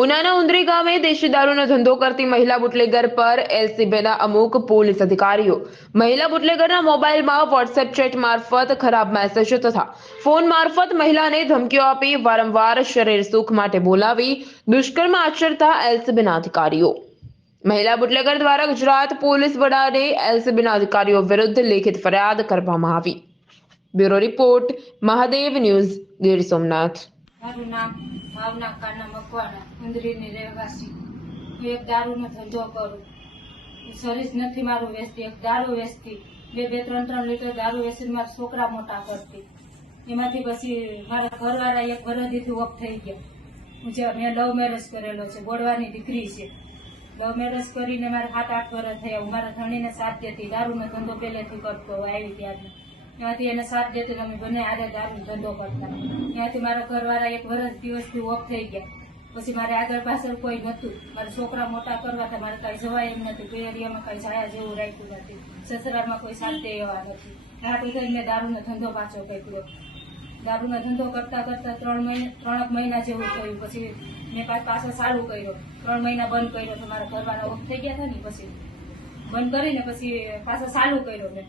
ઉનાના ઉંદરી ગામે દેશી દારૂનો ધંધો કરતી મહિલા બુટલેગર પર એલસીબીના અમુક પોલીસ અધિકારીઓ મહિલા બુટલેગરના મોબાઈલમાં વોટ્સએપ ચેટ મારફત ખરાબ મેસેજો તથા ફોન મારફત મહિલાને ધમકીઓ આપી વારંવાર શરીર સુખ માટે બોલાવી દુષ્કર્મ આચરતા એલસીબીના અધિકારીઓ મહિલા બુટલેગર દ્વારા ગુજરાત પોલીસ વડાને એલસીબીના અધિકારીઓ વિરુદ્ધ લેખિત ફરિયાદ કરવામાં આવી। Bureau report Mahadev news Gir Somnath. મારું નામ ભાવના કાના મકવાણા ઉંદરીની રહેવાસી। હું એક દારૂનો ધંધો કરું। હું સરીસ નથી મારું વેચતી, એક દારૂ વેચતી। બે 3 લીટર દારૂ વેચીને મારા છોકરા મોટા કરતી। એમાંથી પછી મારા ઘરવાળા 1 વર્ષથી ઓફ થઈ ગયા। મેં લવ મેરેજ કરેલો છે, બોડવાની દીકરી છે। લવ મેરેજ કરીને મારા 7-8 વર્ષ થયા। હું મારા ધણીને સાથ દેતી, દારૂનો ધંધો પહેલેથી કરતો આવી ત્યારનો। ત્યાંથી એને સાથ દેતી અમે બંને આરે દારૂનો ધંધો કરતા। ત્યાંથી મારા ઘરવાળા 1 વર્ષ દિવસથી ઓફ થઈ ગયા। પછી મારે આગળ પાછળ કોઈ નહોતું। મારા છોકરા મોટા કરવા હતા, મારે કઈ જવાય એમ નથી। કોઈ એરિયામાં કઈ જાયા જેવું રાખ્યું નથી, સસરામાં કોઈ સાથ દે એવા નથી। આટલું થઈને મેં દારૂનો ધંધો પાછો પકડ્યો। દારૂનો ધંધો કરતા કરતા 3 મહિના જેવું થયું। પછી મેં પાછો ચાલુ કર્યો। 3 મહિના બંધ કર્યો તો મારા ઘરવાળા ઓફ થઈ ગયા હતા ને, પછી બંધ કરીને પછી પાછો ચાલુ કર્યો મેં।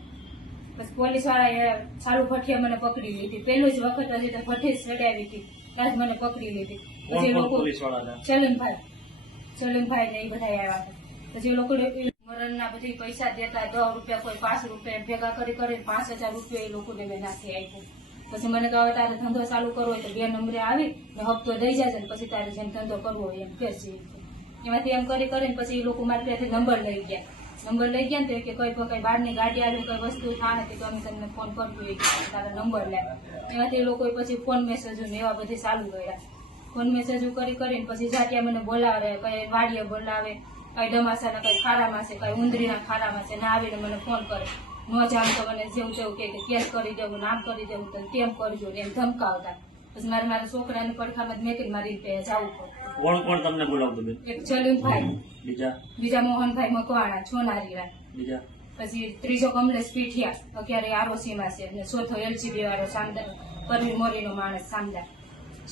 પછી પોલીસ વાળાએ ચાલુ ભઠ્ઠિયા મને પકડી લીધી। પહેલું જ વખત હતી તો ભઠ્ઠી ચડાવી હતી, ત્યારે મને પકડી લીધી। પછી લોકો સલીમભાઈ ને એ બધા આવ્યા હતા। પછી લોકો મરણના બધી પૈસા દેતા, 10 રૂપિયા કોઈ 5 રૂપિયા ભેગા કરી 5000 રૂપિયા એ લોકોને મેં નાખી આપ્યું। પછી મને કહે તારે ધંધો ચાલુ કરવો હોય તો 2 નંબરે આવી ને હપ્તો દઈ જાય ને પછી તારે જેમ ધંધો કરવો હોય એમ કહેશે। એમાંથી એમ કરીને પછી એ લોકો મારી ત્યાંથી નંબર લઈ ગયા। નંબર લઈ ગયા ને તો કે કોઈ બહારની ગાડી આવી કોઈ વસ્તુ થાય તો અમે તમને ફોન કરતું હોય તારા નંબર લે। એમાંથી એ લોકોએ પછી ફોન મેસેજો ને એવા બધી ચાલુ કર્યા। ફોન મેસેજો કરીને પછી જાત્યા મને બોલાવે, કઈ વાડીએ બોલાવે, કઈ ડમાસાના કઈ ખારામાં છે, કઈ ઉંદરીના ખારામાં છે, ના આવીને મને ફોન કરે। ન જામ તો મને જેવું તેવું કે કેસ કરી દેવું, નામ કરી દેવું, તો તેમ કરજો એમ ધમકાવતા। પછી મારા છોકરાને પડખામાં મેકીને મારી રીતે જવું પડે। કોણ તમને બોલાવતું બેન? એક સલીમભાઈ, બીજા મોહનભાઈ મકવાણા છોનારીરા, પછી ત્રીજો કમલેશ પીઠિયા અત્યારે આરોસીમાં છે, અને ચોથો એલસીબી વાળો સામદાર પરવીર મોરીનો માણસ સામદાર।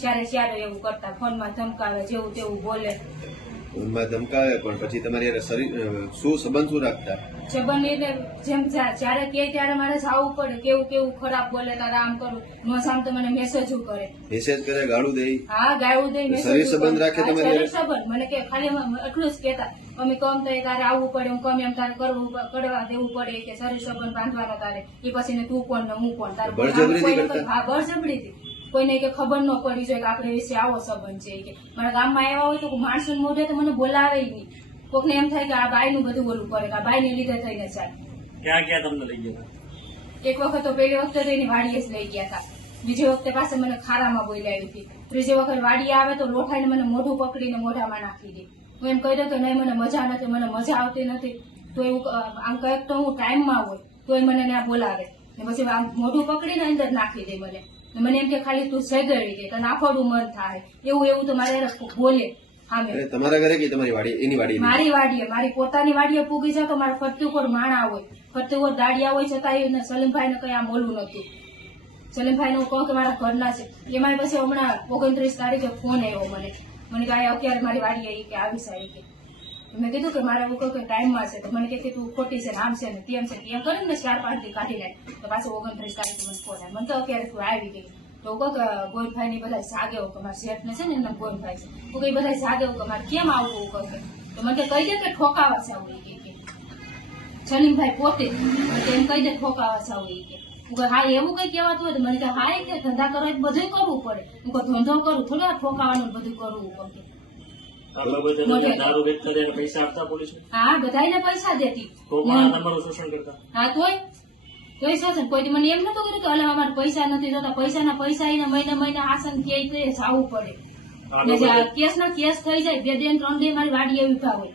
ચારે એવું કરતા, ફોનમાં ધમકાવે, જેવું તેવું બોલે। ફોનમાં ધમકાવે પણ પછી તમારી શું સંબંધ શું રાખતા? સંબંધ એટલે જેમ જયારે કે ત્યારે મારે જવું પડે, કેવું ખરાબ બોલે, તારે આમ કરું નો સામ તો મને મેસેજ કરે, ગાળું દે। હા ગાળું દે, શરીર સંબંધ રાખે તમારી સંબંધ મને કે ખાલી એટલું જ કેતા અમે કમ તો તારે આવવું પડે, હું કમ એમ તારે કરવા દેવું પડે કે શરીર સંબંધ બાંધવાનો તારે, એ પછી તું કોણ ને હું કોણ, તારે હા બળજબરીથી કોઈને કે ખબર ન પડી જોઈએ કે આપણે વિશે આવો સંબંધ છે કે મારા ગામમાં આવ્યા હોય તો માણસો મોઢે તો મને બોલાવે નહીં। કોકને એમ થાય કે આ બાઈ નું બધું બોલવું પડે, આ બાઈ ને લીધે થઈને ચાલે। ક્યાં તમને લઈ ગયા? એક વખત તો પહેલી વખતે તો એની વાડીએ જ લઈ ગયા હતા, બીજી વખતે પાસે મને ખારામાં બોલાવી હતી, ત્રીજી વખત વાડીએ આવે તો લોઠાઈને મને મોઢું પકડીને મોઢામાં નાખી દે। હું એમ કહી દઉં કે નહીં મને મજા નથી, મને મજા આવતી નથી, તો એવું આમ કહે તો હું ટાઈમમાં હોય તો એ મને ત્યાં બોલાવે ને પછી આમ મોઢું પકડીને અંદર નાખી દે મને એમ કે ખાલી તું સેગડી દે તને આફોડું મન થાય, એવું તો મારે બોલે। તમારા ઘરે કે તમારી વાડી? એની વાડી? મારી વાડીએ, મારી પોતાની વાડીએ પૂગી જાય તો મારા ફરતી ઉપર માણા હોય, ફરતી ઉપર દાડિયા હોય, છતાં સલીમભાઈ ને કઈ આમ બોલવું નતું। સલીમભાઈ ને હું કહું કે મારા ઘરના છે, એમાં પછી હમણાં 29 તારીખે ફોન આવ્યો મને કે અત્યારે મારી વાડીએ કે આવી સારી કે મેં કીધું કે મારે એવું કહું કે ટાઈમમાં છે, તો મને કે તું ખોટી છે, આમ છે ને તેમ છે, એમ કરીને મેં 4-5 દી કાઢી નાખ તો પાછું 29 તારીખે મને ફોન આવ્યો। મને તો અત્યારે તું આવી ગઈ તો કહું કે ગોવિંદભાઈ ની બધા જાગે કે મારા શેઠ ને છે ને એમના ગોવિંદભાઈ છે, હું કઈ બધા જાગે કે મારે કેમ આવવું કહું તો મને કહી દે કે ઠોકાવા છે આવું કે સલીમભાઈ પોતે એમ કહી દે ઠોકાવા છે આવું કે હું હા એવું કઈ કહેવાતું હોય તો મને કે હા કે ધંધા કરવા બધું કરવું પડે, હું કહું ધંધો કરું થોડા ઠોકાવાનું બધું કરવું પડે। હા બધાને પૈસા દેતી, હા તોય શોષણ કોઈ મને એમ નતું કર્યું કે અલા અમારે પૈસા નથી થતા, પૈસા એને મહિને આસન કે જવું પડે, કેસ ના કેસ થઈ જાય 2 દિન 3 દિન મારી વાડી એવી ઉભા હોય,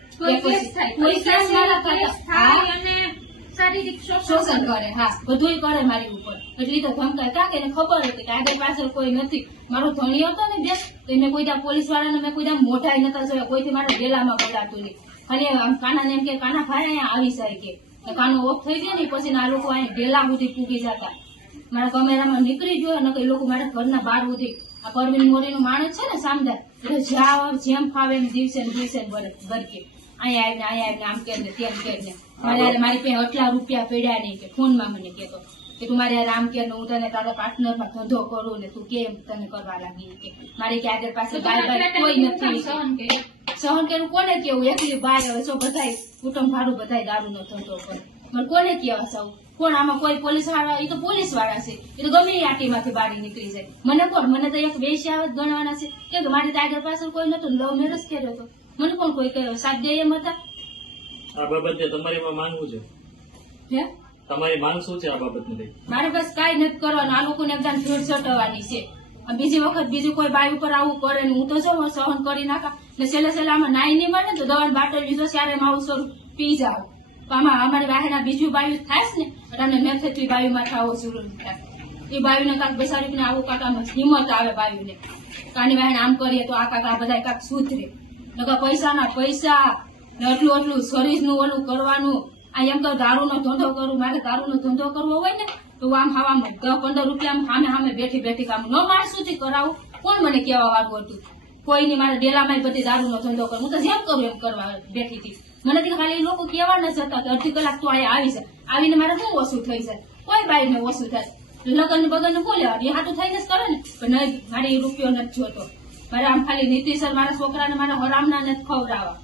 શારીરિક શોષણ કરે, હા બધું કરે મારી ઉપર। એટલે તો ધમકાય ક્યાં કે ખબર હતી કે આગળ પાછળ કોઈ નથી। મારો ધણી હતો ને બે તો મેં કોઈ પોલીસ વાળાને મેં કોઈ મોઢા નતા જોયા, કોઈથી મારે ડેલામાં બોલાતું નહીં, ખાલી કાના ને એમ કે કાના ભાઈ અહીંયા આવી જાય કે કાનો ઓફ થઈ ગયો ને પછી આ લોકો અહીંયા ડેલા સુધી પૂગી જતા, મારા કેમેરામાં નીકળી ગયો ને એ લોકો મારા ઘરના બહાર સુધી આ પરવીન મોરીનું માણસ છે ને સામદાર એટલે જ્યાં જેમ ફાવે એમ દિવસે ને દિવસે બરકે અહીંયા આવીને આમ કે ને તેમ કે ને મારી પાસે આટલા રૂપિયા પડ્યા નહીં કે ફોનમાં મને કહેતો કે તું મારે આમ કે હું તને તારા પાર્ટનરમાં ધંધો કરું ને તું કેમ તને કરવા લાગી કે મારી કે આગળ પાસે બાય કોઈ નથી સહન કર્યું કોને કેવું એકલી બાય હવે શું બધાય કુટુંબ ભાડું બધાય દારૂનો ધંધો કરે મને કોને કેવા સૌ કોણ આમાં કોઈ પોલીસ વાળા એ તો પોલીસ વાળા છે એ તો ગમે એ આટીમાંથી બારી નીકળી જાય મને કોણ મને તો એક વેશ્યા જ ગણવાના છે કે મારી તો આગળ પાછળ કોઈ નતું લવ મેરેજ કર્યો હતો મને કોણ કોઈ કર્યો સાત દે એમ હતા આ બાબતે તમારી એમાં માંગવું છે હે તમારી માંગ શું છે આ બાબતને લઈ મારે બસ કાંઈ નથી કરવાનું આ લોકોને એકદમ ભીડ સટવાની છે બીજી વખત બીજું કોઈ બાઈ ઉપર આવું કરે ને હું તો જો સહન કરી નાખા ને છેલ્લે આમાં નાઈ નહીં મળે તો દવા બાટલ લીધો ત્યારે આવું સ્વરૂપ પી જાવ આમાં અમારી વાહેના બીજું બાયું થાય ને તમને મેં થતી બાયુમાં થવો જરૂર થાય એ બાયુને કાંક બેસાડીને આવું કાકામાં હિંમત આવે બાયુને કાની વાહેને આમ કરીએ તો આ કાકા બધા કાંક સુધરે નકર પૈસાના પૈસા ને એટલું શરીરનું ઓલું કરવાનું આ એમ તો દારૂનો ધંધો કરું મારે દારૂનો ધંધો કરવો હોય ને તો આમ હવામાં 10-15 રૂપિયા સામે બેઠી કામ ન માર સુધી કરાવું કોણ મને કેવા વાળું હતું કોઈની મારે ડેલામાં બધી દારૂનો ધંધો કરું હું તો જેમ કરું એમ કરવા બેઠી હતી મને ખાલી એ લોકો કેવા ન જતા કે અડધી કલાક તો અહીંયા આવી જાય આવીને મારે શું ઓછું થઈ જાય કોઈ બાઈને ઓછું થાય લગન બગન બોલે એ હાટું થઈને જ કરે ને પણ નહીં મારે એ રૂપિયો નથી જોતો મારે આમ ખાલી નીતિસર મારા છોકરાને મારા હરામના નથી ખવડાવવા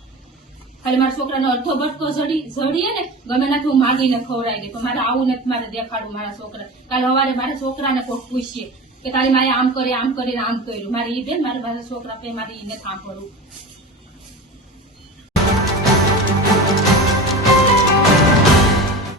ખાલી મારા છોકરાનો અડધો બટકો જડીએ ને ગમે નથી હું માગીને ખવડાવી દે પણ મારે આવું નથી મારે દેખાડવું મારા છોકરા કાલે સવારે મારા છોકરાને કોઈ પૂછીએ કે તારી મારે આમ કરીને આમ કર્યું મારે એ બેન મારા છોકરા પે મારે એને સાંભળવું